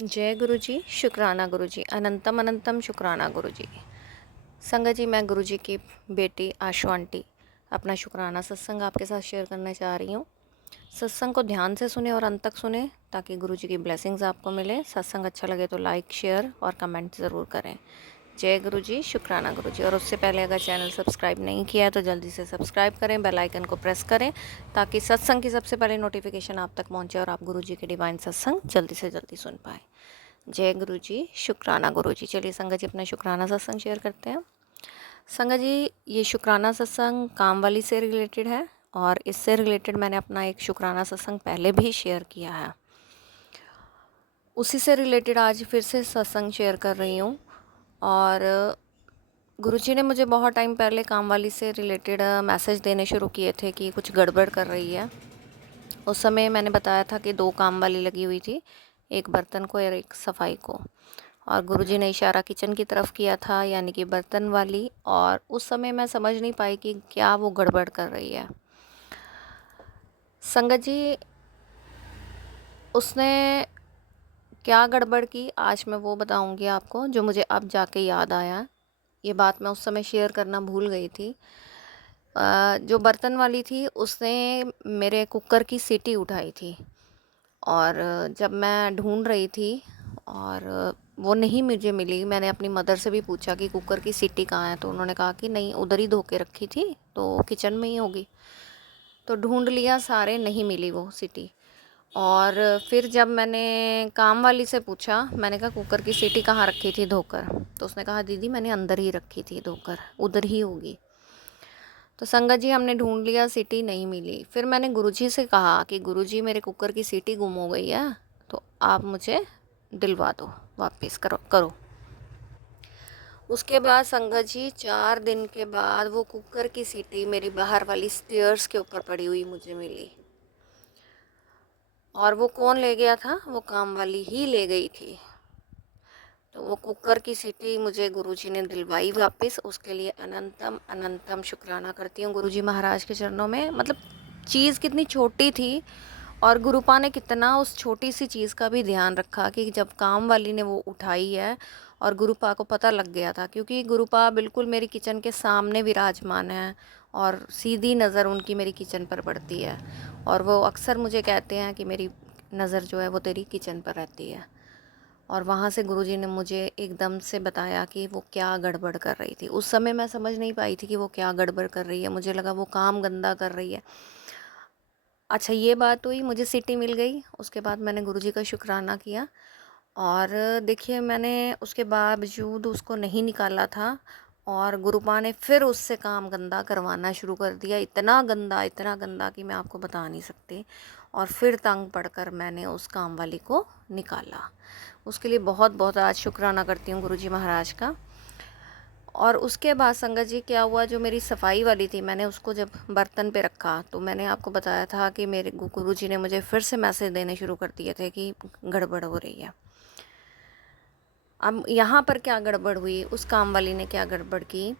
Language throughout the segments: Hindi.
जय गुरु जी, शुक्राना गुरु जी, अनंतम अनंतम शुक्राना गुरु जी। संगत जी, मैं गुरु जी की बेटी आशु आंटी अपना शुक्राना सत्संग आपके साथ शेयर करना चाह रही हूँ। सत्संग को ध्यान से सुने और अंत तक सुने ताकि गुरु जी की ब्लेसिंग्स आपको मिले। सत्संग अच्छा लगे तो लाइक, शेयर और कमेंट ज़रूर करें। जय गुरु जी, शुक्राना गुरु जी। और उससे पहले अगर चैनल सब्सक्राइब नहीं किया है तो जल्दी से सब्सक्राइब करें, बेल आइकन को प्रेस करें ताकि सत्संग की सबसे पहले नोटिफिकेशन आप तक पहुंचे और आप गुरु जी के डिवाइन सत्संग जल्दी से जल्दी सुन पाएँ। जय गुरु जी, शुक्राना गुरु जी। चलिए संगत जी अपना शुक्राना सत्संग शेयर करते हैं। संगत जी, ये शुक्राना सत्संग काम वाली से रिलेटेड है और इससे रिलेटेड मैंने अपना एक शुक्राना सत्संग पहले भी शेयर किया है। उसी से रिलेटेड आज फिर से सत्संग शेयर कर रही हूँ। और गुरुजी ने मुझे बहुत टाइम पहले काम वाली से रिलेटेड मैसेज देने शुरू किए थे कि कुछ गड़बड़ कर रही है। उस समय मैंने बताया था कि 2 काम वाली लगी हुई थी, एक बर्तन को और एक सफाई को। और गुरुजी ने इशारा किचन की तरफ किया था, यानी कि बर्तन वाली। और उस समय मैं समझ नहीं पाई कि क्या वो गड़बड़ कर रही है। संगत जी, उसने क्या गड़बड़ की आज मैं वो बताऊंगी आपको, जो मुझे अब जाके याद आया। ये बात मैं उस समय शेयर करना भूल गई थी। जो बर्तन वाली थी उसने मेरे कुकर की सीटी उठाई थी। और जब मैं ढूंढ रही थी और वो नहीं मुझे मिली, मैंने अपनी मदर से भी पूछा कि कुकर की सीटी कहाँ है, तो उन्होंने कहा कि नहीं, उधर ही धो के रखी थी तो किचन में ही होगी। तो ढूंढ लिया सारे, नहीं मिली वो सीटी। और फिर जब मैंने काम वाली से पूछा, मैंने कहा कुकर की सीटी कहाँ रखी थी धोकर, तो उसने कहा दीदी मैंने अंदर ही रखी थी धोकर, उधर ही होगी। तो संगत जी, हमने ढूंढ लिया, सीटी नहीं मिली। फिर मैंने गुरुजी से कहा कि गुरुजी मेरे कुकर की सीटी गुम हो गई है, तो आप मुझे दिलवा दो, वापस करो करो। उसके बाद संगत जी 4 दिन के बाद वो कुकर की सीटी मेरी बाहर वाली स्टेयर्स के ऊपर पड़ी हुई मुझे मिली। और वो कौन ले गया था? वो काम वाली ही ले गई थी। तो वो कुकर की सीटी मुझे गुरुजी ने दिलवाई वापस। उसके लिए अनंतम अनंतम शुक्राना करती हूँ गुरुजी महाराज के चरणों में। मतलब चीज़ कितनी छोटी थी और गुरुपा ने कितना उस छोटी सी चीज़ का भी ध्यान रखा कि जब काम वाली ने वो उठाई है और गुरुपा को पता लग गया था, क्योंकि गुरुपा बिल्कुल मेरी किचन के सामने विराजमान है और सीधी नज़र उनकी मेरी किचन पर पड़ती है। और वो अक्सर मुझे कहते हैं कि मेरी नज़र जो है वो तेरी किचन पर रहती है। और वहाँ से गुरुजी ने मुझे एकदम से बताया कि वो क्या गड़बड़ कर रही थी। उस समय मैं समझ नहीं पाई थी कि वो क्या गड़बड़ कर रही है, मुझे लगा वो काम गंदा कर रही है। अच्छा, ये बात हुई, मुझे सीटी मिल गई। उसके बाद मैंने गुरुजी का शुक्राना किया। और देखिए, मैंने उसके बावजूद उसको नहीं निकाला था और गुरुपा ने फिर उससे काम गंदा करवाना शुरू कर दिया। इतना गंदा कि मैं आपको बता नहीं सकती। और फिर तंग पड़कर मैंने उस काम वाली को निकाला। उसके लिए बहुत बहुत आज शुक्राना करती हूँ गुरुजी महाराज का। और उसके बाद संगत जी क्या हुआ, जो मेरी सफाई वाली थी, मैंने उसको जब बर्तन पे रखा तो मैंने आपको बताया था कि मेरे गुरुजी ने मुझे फिर से मैसेज देने शुरू कर दिए थे कि गड़बड़ हो रही है। अब यहाँ पर क्या गड़बड़ हुई, उस काम वाली ने क्या गड़बड़ की।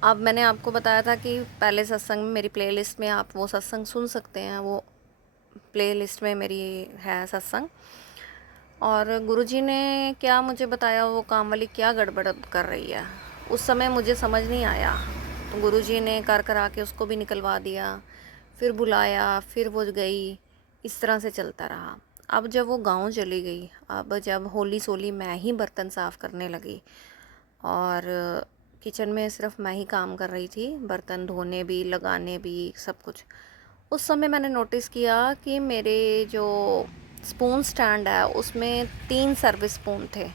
अब मैंने आपको बताया था कि पहले सत्संग में मेरी प्लेलिस्ट में आप वो सत्संग सुन सकते हैं, वो प्लेलिस्ट में मेरी है सत्संग। और गुरुजी ने क्या मुझे बताया, वो काम वाली क्या गड़बड़ कर रही है। उस समय मुझे समझ नहीं आया, तो गुरुजी ने कर करा के उसको भी निकलवा दिया, फिर बुलाया, फिर वो गई। इस तरह से चलता रहा। अब जब वो गांव चली गई, अब जब होली सोली मैं ही बर्तन साफ़ करने लगी और किचन में सिर्फ मैं ही काम कर रही थी, बर्तन धोने भी, लगाने भी, सब कुछ। उस समय मैंने नोटिस किया कि मेरे जो स्पून स्टैंड है उसमें 3 सर्विस स्पून थे,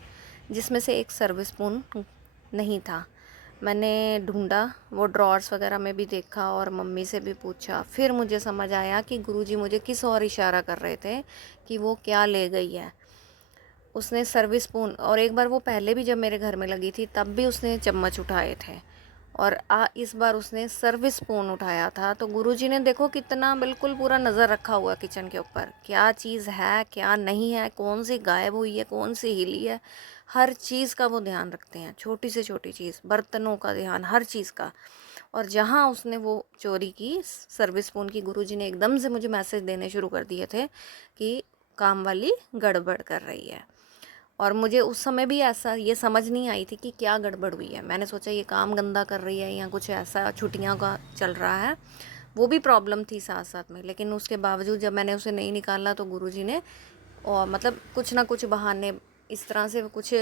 जिसमें से एक सर्विस स्पून नहीं था। मैंने ढूंढा, वो ड्रॉर्स वगैरह में भी देखा और मम्मी से भी पूछा। फिर मुझे समझ आया कि गुरुजी मुझे किस और इशारा कर रहे थे कि वो क्या ले गई है। उसने सर्विस स्पून, और एक बार वो पहले भी जब मेरे घर में लगी थी तब भी उसने चम्मच उठाए थे, और इस बार उसने सर्विस स्पून उठाया था। तो गुरुजी ने देखो कितना बिल्कुल पूरा नज़र रखा हुआ किचन के ऊपर, क्या चीज़ है क्या नहीं है, कौन सी गायब हुई है, कौन सी हिली है, हर चीज़ का वो ध्यान रखते हैं। छोटी से छोटी चीज़, बर्तनों का ध्यान, हर चीज़ का। और जहाँ उसने वो चोरी की सर्विस स्पून की, गुरुजी ने एकदम से मुझे मैसेज देने शुरू कर दिए थे कि काम वाली गड़बड़ कर रही है। और मुझे उस समय भी ऐसा ये समझ नहीं आई थी कि क्या गड़बड़ हुई है। मैंने सोचा ये काम गंदा कर रही है या कुछ ऐसा छुट्टियां का चल रहा है, वो भी प्रॉब्लम थी साथ साथ में। लेकिन उसके बावजूद जब मैंने उसे नहीं निकाला तो गुरुजी ने और मतलब कुछ ना कुछ बहाने इस तरह से कुछ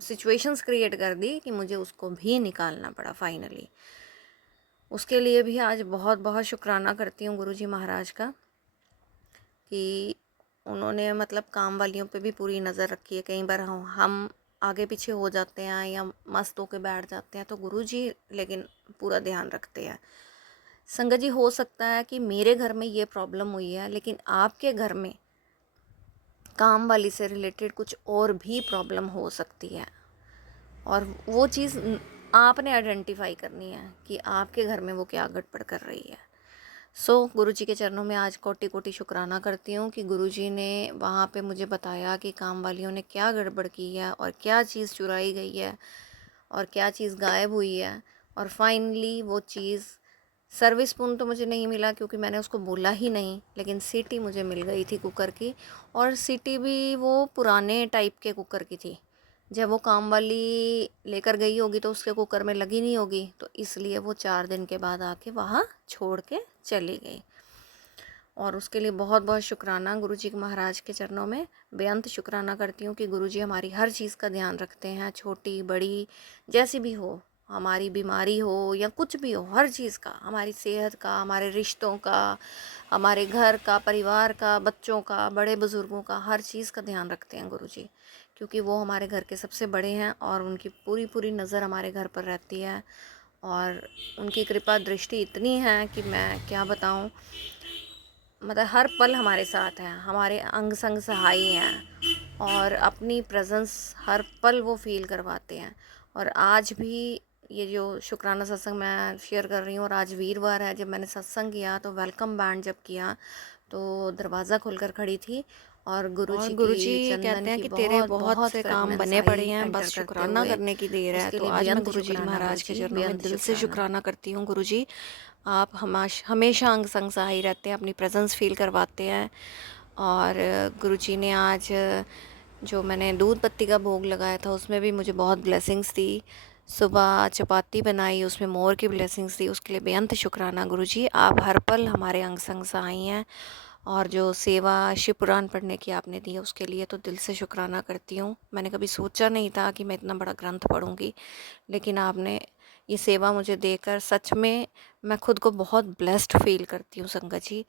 सिचुएशंस क्रिएट कर दी कि मुझे उसको भी निकालना पड़ा फाइनली। उसके लिए भी आज बहुत बहुत शुक्राना करती हूँ गुरुजी महाराज का कि उन्होंने मतलब काम वालियों पे भी पूरी नज़र रखी है। कई बार हम आगे पीछे हो जाते हैं या मस्त होके बैठ जाते हैं तो गुरुजी लेकिन पूरा ध्यान रखते हैं। संगत जी, हो सकता है कि मेरे घर में ये प्रॉब्लम हुई है, लेकिन आपके घर में काम वाली से रिलेटेड कुछ और भी प्रॉब्लम हो सकती है, और वो चीज़ आपने आइडेंटिफाई करनी है कि आपके घर में वो क्या गड़बड़ कर रही है। गुरुजी के चरणों में आज कोटि कोटि शुक्राना करती हूँ कि गुरुजी ने वहाँ पे मुझे बताया कि काम वालियों ने क्या गड़बड़ की है और क्या चीज़ चुराई गई है और क्या चीज़ गायब हुई है। और फाइनली वो चीज़, सर्विस स्पून तो मुझे नहीं मिला क्योंकि मैंने उसको बोला ही नहीं, लेकिन सीटी मुझे मिल गई थी कुकर की, और सीटी भी वो पुराने टाइप के कुकर की थी। जब वो काम वाली लेकर गई होगी तो उसके कुकर में लगी नहीं होगी, तो इसलिए वो 4 दिन के बाद आके वहाँ छोड़ के चली गई। और उसके लिए बहुत बहुत शुक्राना गुरुजी महाराज के चरणों में बेअंत शुक्राना करती हूँ कि गुरुजी हमारी हर चीज़ का ध्यान रखते हैं, छोटी बड़ी जैसी भी हो, हमारी बीमारी हो या कुछ भी हो, हर चीज़ का, हमारी सेहत का, हमारे रिश्तों का, हमारे घर का, परिवार का, बच्चों का, बड़े बुज़ुर्गों का, हर चीज़ का ध्यान रखते हैं गुरुजी, क्योंकि वो हमारे घर के सबसे बड़े हैं और उनकी पूरी पूरी नज़र हमारे घर पर रहती है। और उनकी कृपा दृष्टि इतनी है कि मैं क्या बताऊँ, मतलब हर पल हमारे साथ हैं, हमारे अंग संग सहाई हैं और अपनी प्रेजेंस हर पल वो फील करवाते हैं। और आज भी ये जो शुक्राना सत्संग मैं शेयर कर रही हूँ, और आज वीरवार है, जब मैंने सत्संग किया तो वेलकम बैंड जब किया तो दरवाज़ा खोलकर खड़ी थी और गुरुजी की चंदन कहते हैं की कि तेरे बहुत बहुत बहुत से काम फ्रेगनेंस बने पड़े आई हैं, एंटर बस करते शुक्राना हुए। करने की देर है। उसके तो लिए आज मैं बेअंत गुरुजी शुक्राना महाराज के गुरुजी, चरणों में बेअंत दिल से शुक्राना। शुक्राना करती हूँ। गुरुजी, आप हमेशा अंग संग सहाय रहते हैं, अपनी प्रेजेंस फील करवाते हैं। और गुरुजी ने आज जो मैंने दूध पत्ती का भोग लगाया था उसमें भी मुझे बहुत ब्लेसिंग्स दी। सुबह चपाती बनाई, उसमें मोर की ब्लेसिंग्स दी, उसके लिए बेअंत शुक्राना गुरुजी। आप हर पल हमारे अंग संग सहाय हैं। और जो सेवा शिव पुराण पढ़ने की आपने दी है उसके लिए तो दिल से शुक्राना करती हूँ। मैंने कभी सोचा नहीं था कि मैं इतना बड़ा ग्रंथ पढ़ूँगी, लेकिन आपने ये सेवा मुझे देकर सच में मैं खुद को बहुत ब्लेस्ड फील करती हूँ संगत जी।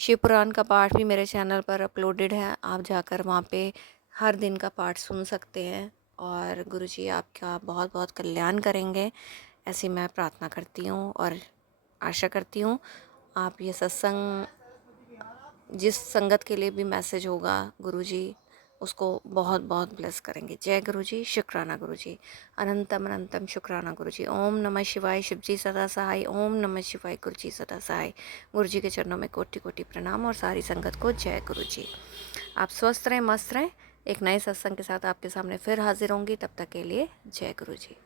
शिव पुराण का पाठ भी मेरे चैनल पर अपलोडेड है, आप जाकर वहाँ पे हर दिन का पाठ सुन सकते हैं। और गुरुजी आपका बहुत बहुत कल्याण करेंगे, ऐसी मैं प्रार्थना करती हूँ और आशा करती हूँ आप ये सत्संग, जिस संगत के लिए भी मैसेज होगा गुरुजी उसको बहुत बहुत ब्लेस करेंगे। जय गुरुजी, शुक्राना गुरुजी, अनंतम अनंतम शुक्राना गुरुजी। ओम नमः शिवाय, शिवजी सदा सहाय। ओम नमः शिवाय, गुरुजी सदा सहाय। गुरुजी के चरणों में कोटि कोटि प्रणाम और सारी संगत को जय गुरुजी। आप स्वस्थ रहें, मस्त रहें। एक नए सत्संग के साथ आपके सामने फिर हाजिर होंगी, तब तक के लिए जय गुरुजी।